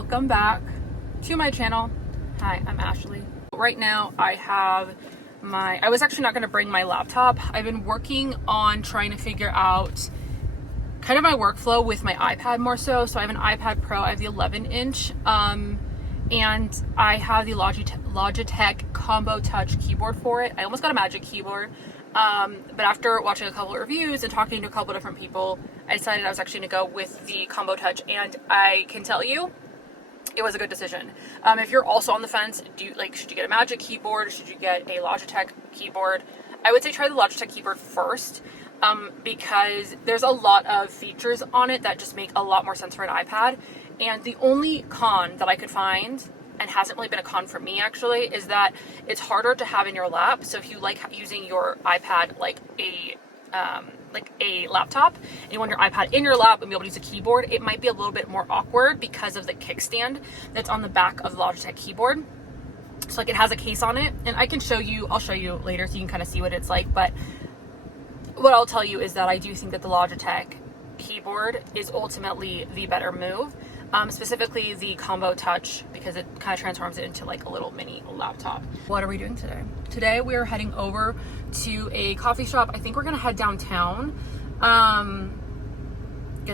welcome back to my channel. Hi, I'm Ashley. Right now I was actually not going to bring my laptop. I've been working on trying to figure out kind of my workflow with my iPad more so. So I have an iPad Pro, I have the 11-inch, and I have the Logitech Combo Touch keyboard for it. I almost got a Magic keyboard, but after watching a couple of reviews and talking to a couple of different people, I decided I was actually going to go with the Combo Touch, and I can tell you, it was a good decision. If you're also on the fence, should you get a Magic keyboard or should you get a Logitech keyboard? I would say try the Logitech keyboard first, because there's a lot of features on it that just make a lot more sense for an iPad. And the only con that I could find, and hasn't really been a con for me actually, is that it's harder to have in your lap. So if you like using your iPad like a laptop, and you want your iPad in your lap and be able to use a keyboard, it might be a little bit more awkward because of the kickstand that's on the back of the Logitech keyboard. So it has a case on it, and I'll show you later so you can kind of see what it's like. But what I'll tell you is that I do think that the Logitech keyboard is ultimately the better move. Specifically the Combo Touch, because it kind of transforms it into like a little mini laptop. What are we doing today? Today we are heading over to a coffee shop. I think we're gonna head downtown. Gonna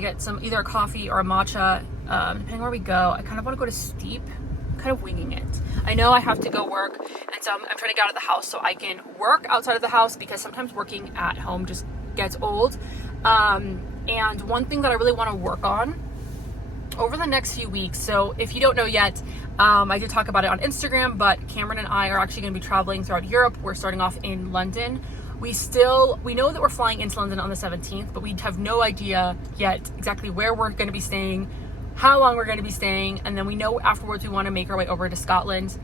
get either a coffee or a matcha, depending where we go. I kind of want to go to Steep. I'm kind of winging it. I know I have to go work, and so I'm trying to get out of the house so I can work outside of the house, because sometimes working at home just gets old. And one thing that I really want to work on over the next few weeks, so if you don't know yet, I did talk about it on Instagram, but Cameron and I are actually going to be traveling throughout Europe. We're starting off in London. We know that we're flying into London on the 17th, but we have no idea yet exactly where we're going to be staying, how long we're going to be staying, and then we know afterwards we want to make our way over to Scotland.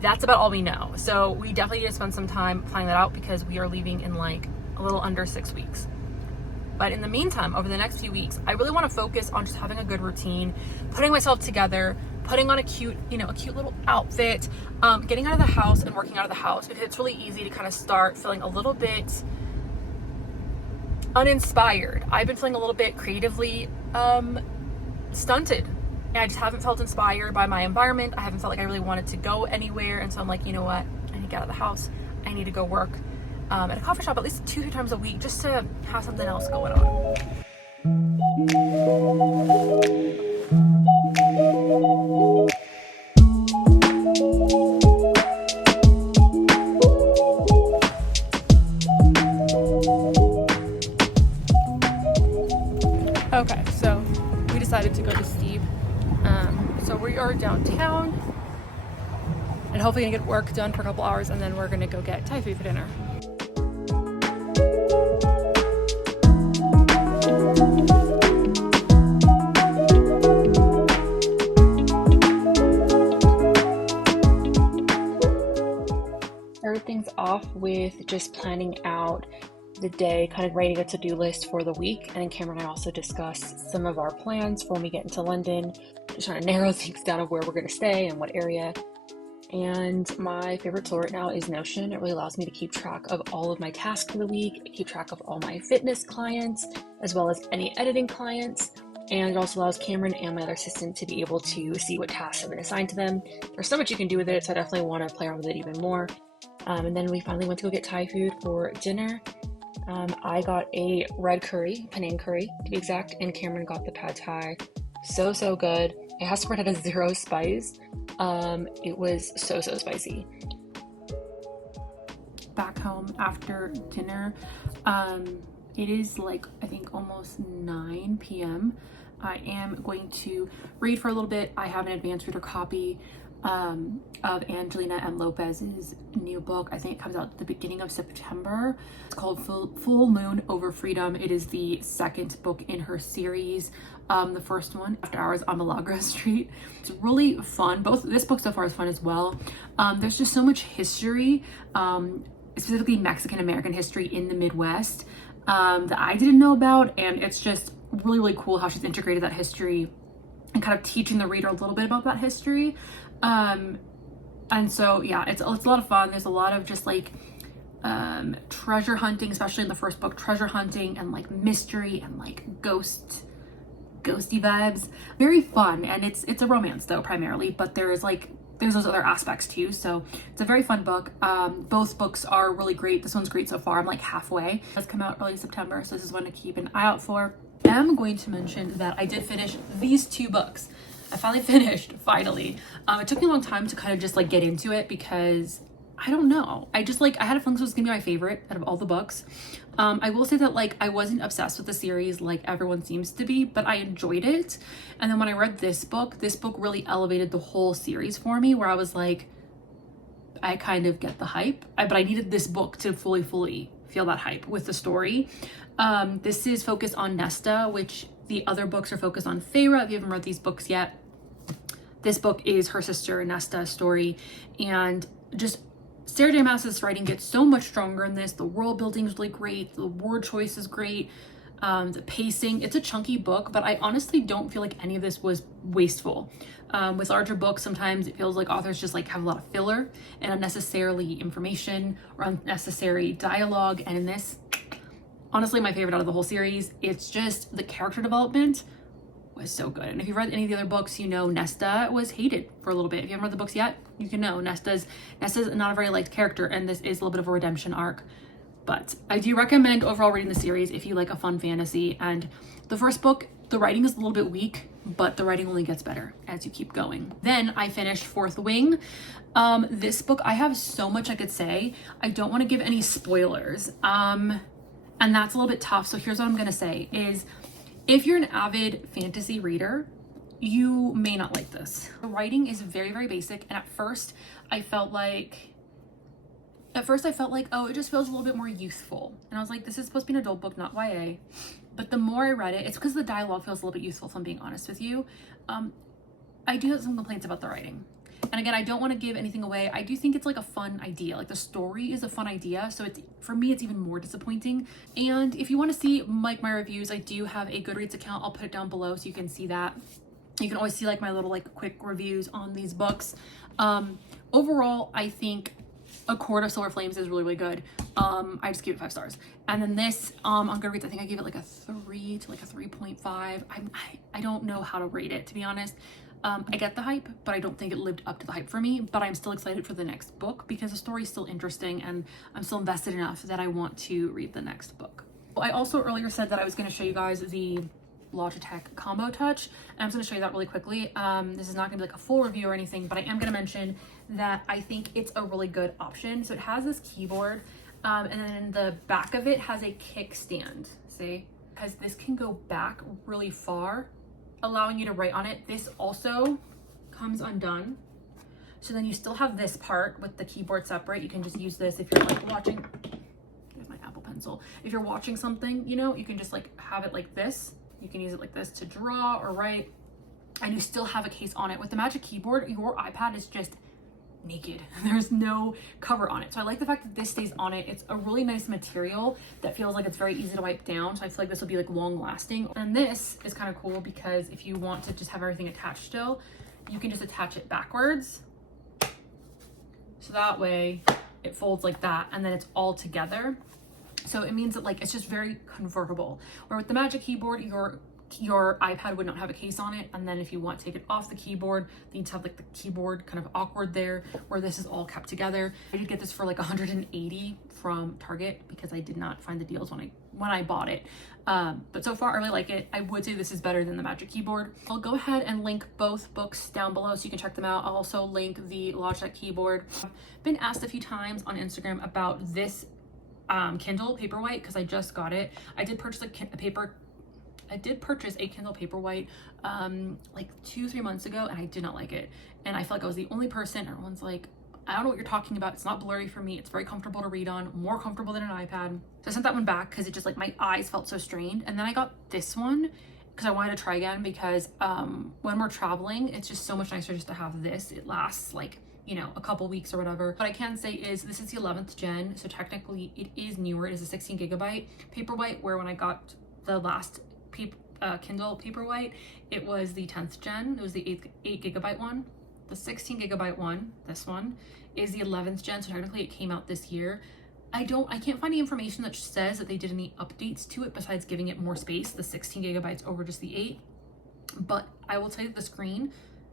That's about all we know. So we definitely need to spend some time planning that out, because we are leaving in like a little under 6 weeks. But in the meantime, over the next few weeks, I really want to focus on just having a good routine, putting myself together, putting on a cute little outfit, getting out of the house and working out of the house. Because it's really easy to kind of start feeling a little bit uninspired. I've been feeling a little bit creatively stunted. And I just haven't felt inspired by my environment. I haven't felt like I really wanted to go anywhere. And so I'm like, you know what? I need to get out of the house. I need to go work at a coffee shop at least 2 times a week, just to have something else going on. Okay, so we decided to go to Steve. So we are downtown, and hopefully gonna get work done for a couple hours, and then we're gonna go get Thai food for dinner. Things off with just planning out the day, kind of writing a to-do list for the week, and then Cameron and I also discussed some of our plans for when we get into London, just trying to narrow things down of where we're going to stay and what area. And my favorite tool right now is Notion. It really allows me to keep track of all of my tasks for the week, keep track of all my fitness clients, as well as any editing clients. And it also allows Cameron and my other assistant to be able to see what tasks have been assigned to them. There's so much you can do with it, so I definitely want to play around with it even more. And then we finally went to go get Thai food for dinner. I got a red curry, Penang curry to be exact, and Cameron got the pad thai. So good. I asked for it at a 0 spice. It was so spicy. Back home after dinner. It is like, I think almost 9 p.m. I am going to read for a little bit. I have an advanced reader copy of Angelina M. Lopez's new book. I think it comes out at the beginning of September. It's called Full Moon Over Freedom. It is the second book in her series. The first one, After Hours on Milagro Street. It's really fun. This book so far is fun as well. There's just so much history, specifically Mexican American history in the Midwest, that I didn't know about, and it's just really cool how she's integrated that history and kind of teaching the reader a little bit about that history. And so yeah, it's a lot of fun. There's a lot of just like treasure hunting, especially in the first book, treasure hunting and like mystery and like ghost ghosty vibes. Very fun, and it's a romance though primarily, but there's those other aspects too. So it's a very fun book. Both books are really great. This one's great so far. I'm like halfway. It has come out early September, so this is one to keep an eye out for. I'm going to mention that I did finish these 2 books. I finally finished, finally. It took me a long time to kind of just like get into it because I don't know. I just like, I had a feeling this was gonna be my favorite out of all the books. I will say that like I wasn't obsessed with the series like everyone seems to be, but I enjoyed it. And then when I read this book really elevated the whole series for me, where I was like, I kind of get the hype, but I needed this book to fully feel that hype with the story. This is focused on Nesta, which the other books are focused on Feyre. If you haven't read these books yet, this book is her sister Nesta's story, and just Sarah J. Maas's writing gets so much stronger in this. The world building is really great. The word choice is great. The pacing, it's a chunky book, but I honestly don't feel like any of this was wasteful. With larger books, sometimes it feels like authors just like have a lot of filler and unnecessarily information or unnecessary dialogue. And in this, honestly, my favorite out of the whole series, it's just the character development was so good. And if you've read any of the other books, you know Nesta was hated for a little bit. If you haven't read the books yet, you can know Nesta's not a very liked character, and this is a little bit of a redemption arc. But I do recommend overall reading the series if you like a fun fantasy. And the first book, the writing is a little bit weak, but the writing only gets better as you keep going. Then I finished Fourth Wing. This book, I have so much I could say. I don't want to give any spoilers. And that's a little bit tough. So here's what I'm going to say is, if you're an avid fantasy reader, you may not like this. The writing is very, very basic. And at first I felt like, oh, it just feels a little bit more youthful. And I was like, this is supposed to be an adult book, not YA. But the more I read it, it's because the dialogue feels a little bit youthful, if I'm being honest with you. I do have some complaints about the writing. And again, I don't want to give anything away. I do think it's like a fun idea. Like the story is a fun idea. So it's, for me, it's even more disappointing. And if you want to see like my reviews, I do have a Goodreads account. I'll put it down below so you can see that. You can always see like my little like quick reviews on these books. Overall, I think A Court of Silver Flames is really, really good. I just gave it 5 stars. And then this, on Goodreads, I think I gave it like a 3 to like a 3.5. I don't know how to rate it, to be honest. I get the hype, but I don't think it lived up to the hype for me, but I'm still excited for the next book because the story is still interesting and I'm still invested enough that I want to read the next book. I also earlier said that I was going to show you guys the Logitech Combo Touch, and I'm just going to show you that really quickly. This is not going to be like a full review or anything, but I am going to mention that I think it's a really good option. So it has this keyboard, and then the back of it has a kickstand, see? Because this can go back really far, allowing you to write on it. This also comes undone. So then you still have this part with the keyboard separate. You can just use this if you're like watching, there's my Apple Pencil. If you're watching something, you know, you can just like have it like this. You can use it like this to draw or write, and you still have a case on it. With the Magic Keyboard, your iPad is just naked. There's no cover on it. So I like the fact that this stays on it. It's a really nice material that feels like it's very easy to wipe down. So I feel like this will be like long lasting. And this is kind of cool because if you want to just have everything attached still, you can just attach it backwards. So that way it folds like that and then it's all together. So it means that like it's just very convertible. Where with the Magic Keyboard, your iPad would not have a case on it, and then if you want to take it off the keyboard, then you have like the keyboard kind of awkward there, where this is all kept together. I did get this for like 180 from Target because I did not find the deals when I bought it. But so far I really like it. I would say this is better than the Magic Keyboard. I'll go ahead and link both books down below so you can check them out. I'll also link the Logitech keyboard. I've been asked a few times on Instagram about this Kindle Paperwhite because I just got it. I did purchase a Kindle Paperwhite like 2-3 months ago, and I did not like it. And I felt like I was the only person. Everyone's like, I don't know what you're talking about. It's not blurry for me. It's very comfortable to read on, more comfortable than an iPad. So I sent that one back because it just like my eyes felt so strained. And then I got this one because I wanted to try again because when we're traveling, it's just so much nicer just to have this. It lasts like, you know, a couple weeks or whatever. What I can say is this is the 11th gen, so technically it is newer. It is a 16 gigabyte Paperwhite, where when I got the last Kindle Paperwhite, it was the 10th gen. It was the 8 gigabyte one. The 16 gigabyte one, this one, is the 11th gen, so technically it came out this year. I can't find any information that says that they did any updates to it besides giving it more space, the 16 gigabytes over just the 8. but I will tell you that the screen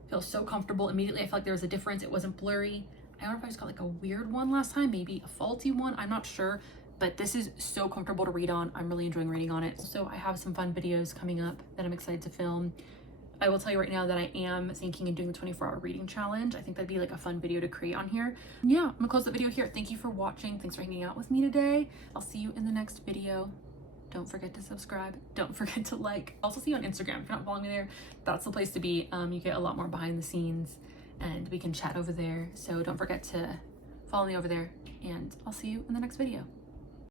feels so comfortable. Immediately I felt like there was a difference. It wasn't blurry. I don't know if I just got like a weird one last time, maybe a faulty one, I'm not sure, but this is so comfortable to read on. I'm really enjoying reading on it. So I have some fun videos coming up that I'm excited to film. I will tell you right now that I am thinking of doing the 24-hour reading challenge. I think that'd be like a fun video to create on here. Yeah, I'm gonna close the video here. Thank you for watching. Thanks for hanging out with me today. I'll see you in the next video. Don't forget to subscribe. Don't forget to like. Also see you on Instagram. If you're not following me there, that's the place to be. You get a lot more behind the scenes and we can chat over there. So don't forget to follow me over there, and I'll see you in the next video.